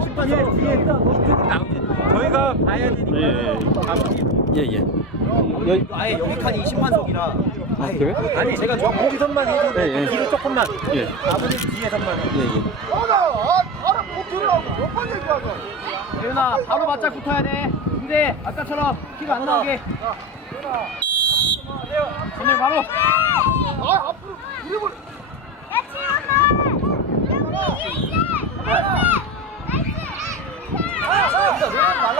뒤에 뒤에 이쪽으로 나오지 그 저희가 ]anezodice. 봐야 되니까 예예 예. 예. 아예 여기까지 심판석이라 아 그래? 아니 제가 저 공기선만 해줘도 예, 예. 뒤로 조금만 예. 아버지 뒤에 선만 예예 아나 바로 붙으라고 옆판 얘기하고 예은아 바로 맞짝 붙어야 돼 근데 아까처럼 키가 안 나오게 예은아 선생 바로 아 앞으로 그리고 야 지혜 엄마 여기 있어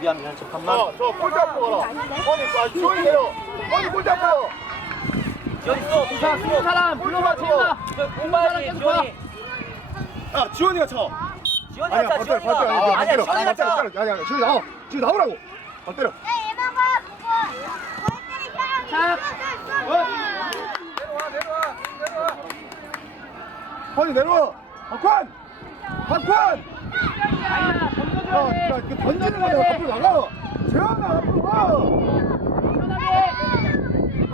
미안해 잠깐만 저 골잡고 가라 아, 아니 조용히 해요 아, 아니 골잡고 여있어 이사 쓰는 사람 불러봐 재현 공부하라 계속 봐 아, 지원이가 쳐. 지원이가 아니야, 쳐. 지원이가. 발대, 발대, 아, 아니지원 나와. 지금 나오라고. 발 때려. 야, 얘 내려와, 내려 내려와. 빨리 내려와. 박관! 박관! 아, 그 던지는 거야. 앞으로 나가. 재현아 앞으로 가.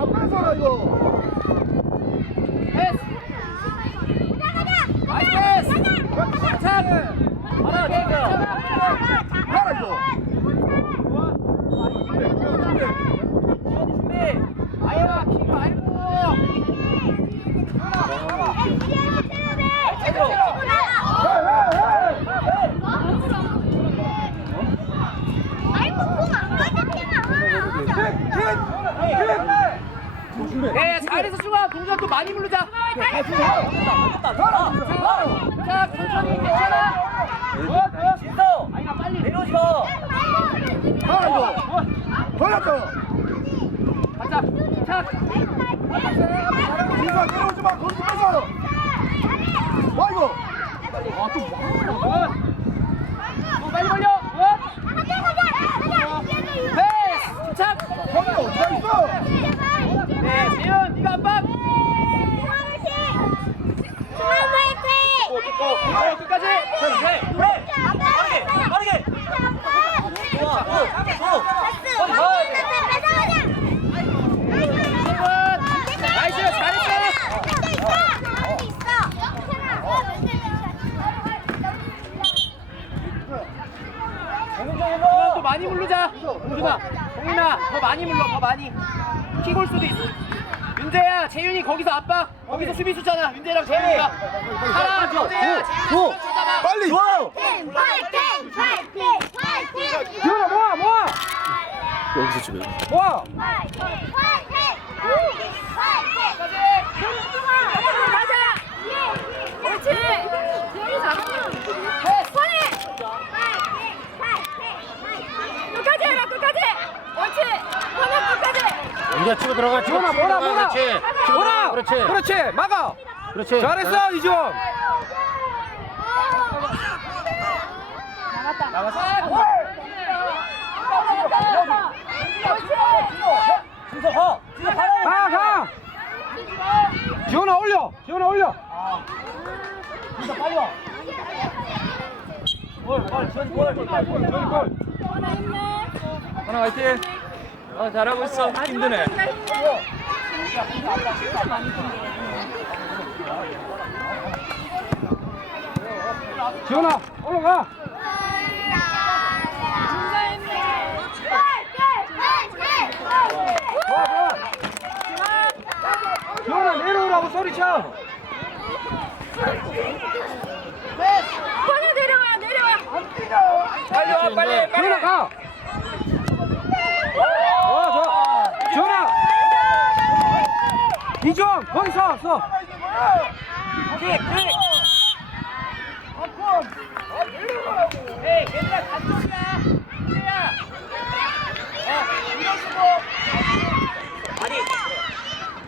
앞으로 서라 이거. 패스. 가자가자가자가자 네, 잘해서 중화 동작 또 많이 부르자. 자, 자, 천천히 괜찮아. 진서, 빨리 내려오지 마. 하나도, 하나도. 가자, 자. 진서 내려오지 마, 거기 빠져. 와이거. 아, 또 와. 재윤이 거기서 아빠 거기서 수비 수잖아 윤재랑 재윤이가 하나 둘셋 빨리, 빨리, 빨리, 아, 빨리, 어, 빨리 좋아요 파이팅 파 아, 네. 여기서 지금 모아 화이팅. 이제 치고 들어가 치 그렇지 몰아 그렇지 그렇지 막아 그렇지 잘했어 아, 이지 아, 나갔다 나갔어 지원아 올려 지원아 올려 아. 빨리 와 골, 빨리 골, 골, 골, 골. 하나 화이팅 아, 어, 잘하고 있어. 어, 어, 힘들네. 마지막입니다, 힘들네. 어, 어. 힘드네. 지원아, 얼른 가. 지원아, 내려오라고 소리쳐. 빨리 아, 네. 내려와 내려와. 빨리 와, 빨리, 해, 빨리. 가. 이정 거기서 왔 오케이 오케이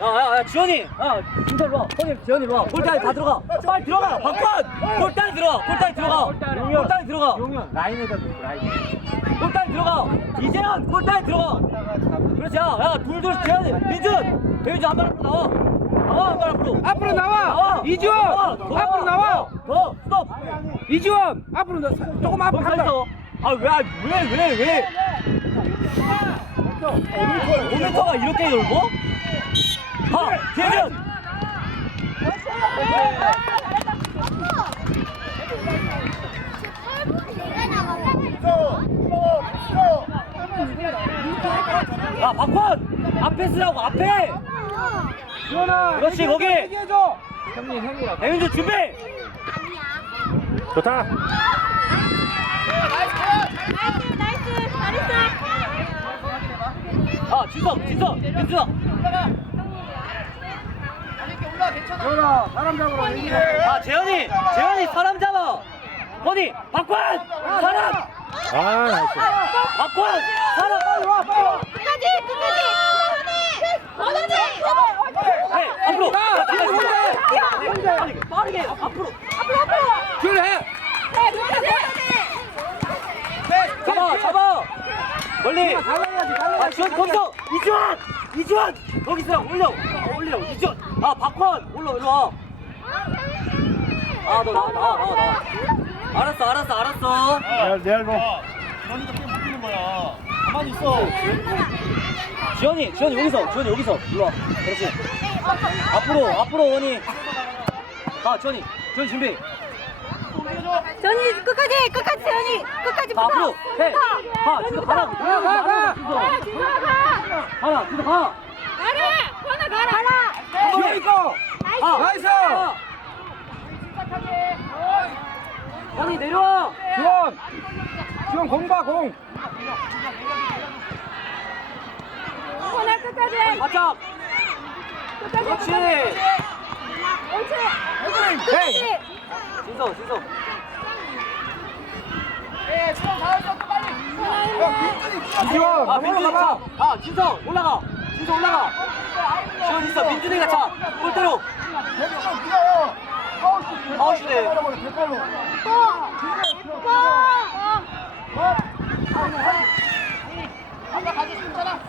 야야야 지현이 어인터로 손님 지현이 와 골대 다 들어가 빨리 들어가 박권 골대 들어 골대 들어가 골대 들어가 용현 라인에다 놓고 라인 골단 들어가. 아, 이재현 골단 들어가. 아, 아, 아, 아, 그렇죠. 야, 둘둘 제 아, 재현 아, 민준. 민준 아, 한발 앞으로 나와. 나와 한발 앞으로. 앞으로 또, 나와. 나이주원 나와. 더, 더. 앞으로 나와. 더. 스톱. 이주원 앞으로 나. 와 조금 앞으로 간다. 아, 왜, 왜, 왜, 왜. 오메터가 이렇게 넓어? 하, 재현. 아, 박권! 앞에 쓰라고, 앞에! 지원아! 그렇지, 얘기해 거기! 얘기 형님, 형님. 대 준비! 아니야. 좋다! 아, 진성! 진성! 민준성! 재현아 사람 잡으러 아 재현이 응. 네, 응. 응. 아, 재현이 아, 사람 잡아 권이 어. 박권 사람. 아, 아, 아. 그래. 사람 아 박권 아, 사람 와, 와, 와. 원하지! 앞으로! 야, 앞으로! 앞으로! 앞으로! 야, 빠르게! 야, 앞으로! 앞으로! 앞으로! 줄 해! 네, 원하지! 네, 잡아! 잡아! 멀리! 달려야지, 달려야지! 아, 지원, 거기서! 이지원! 이지원! 거기서 리려 올리라고, 이지원! 아, 박권! 올라, 올라와! 아, 너 나와, 나와, 나와, 나와! 알았어, 알았어, 알았어! 네, 내가, 내가 이거! 너니까 게임 못 뛰는 거야! 가만 있어. 지현이, 지현이 여기서, 지현이 여기서. 일로와. 그렇지. 아, 저, 앞으로, 아, 앞으로, 아, 앞으로, 아. 앞으로 원이. 아. 아, 아, 가, 지현이. 지현 준비. 지현이 끝까지, 끝까지 지현이. 끝까지 앞으로. 해. 가, 지금 가라. 가, 가, 가. 가, 지금 가. 가라, 지금 가. 가라. 하나 가라. 가라. 지현이 거. 나이스. 원이 내려와. 지원. 지원 공봐 공. 앞잡 그렇지 옳지 헤드 진성 진성 예 진성 다음 빨리 민준이 민준이 아 진성 올라가 진성 올라가 지원 아, 민준이가 차 골대로 아우아우시네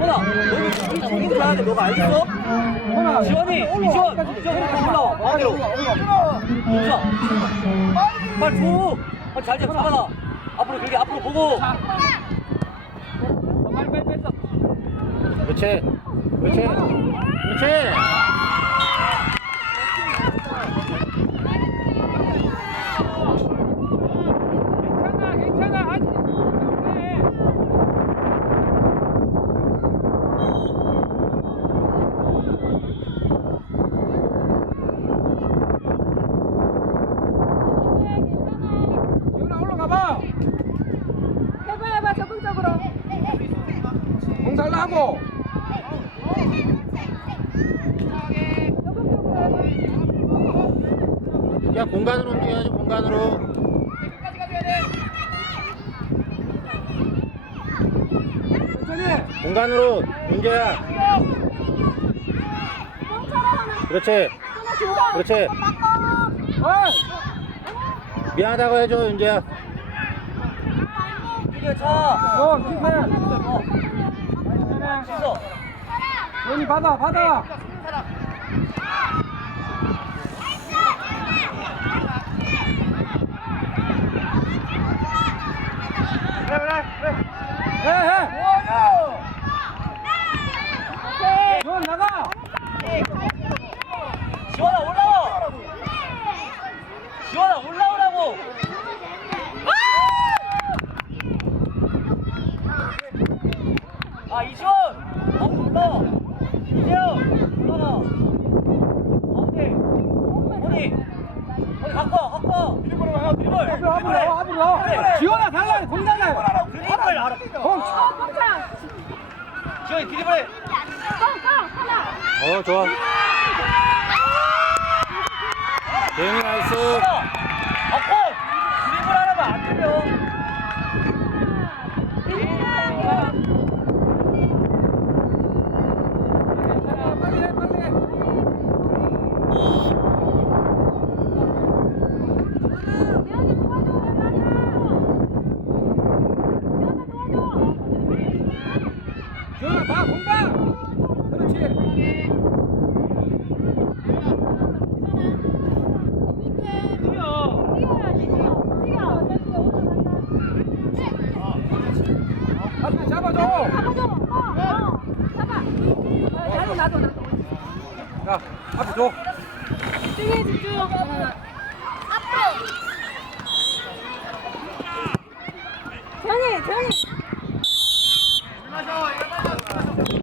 호나 너 이거 잘 하는데 너가 알겠어? 호나 지원이 지원 지원 올라와 마음대로 뭐 올라와 빨리 좋아 빨리. 빨리, 빨리 잘 잡아 놔 앞으로 길게 앞으로 보고 어, 빨리 빨리 빨리 그렇지 그렇지 그렇지 아! 달라고. 어, 어. 야 공간으로 움직야지 공간으로. 네, 공간으로 옮겨야. 네. 네. 그렇지. 아, 그렇지. 막고, 막고. 어. 미안하다고 해줘 윤재야. 이게 아, 아, 아. 차. 차. 어, 이게 차. 어. 给你拍照，拍照。来来来来！来来！嘿嘿我 지원아 달라 공단에 드리블 하라 지원 드리블 어 좋아 재미나이스 드리블 하라면 안되면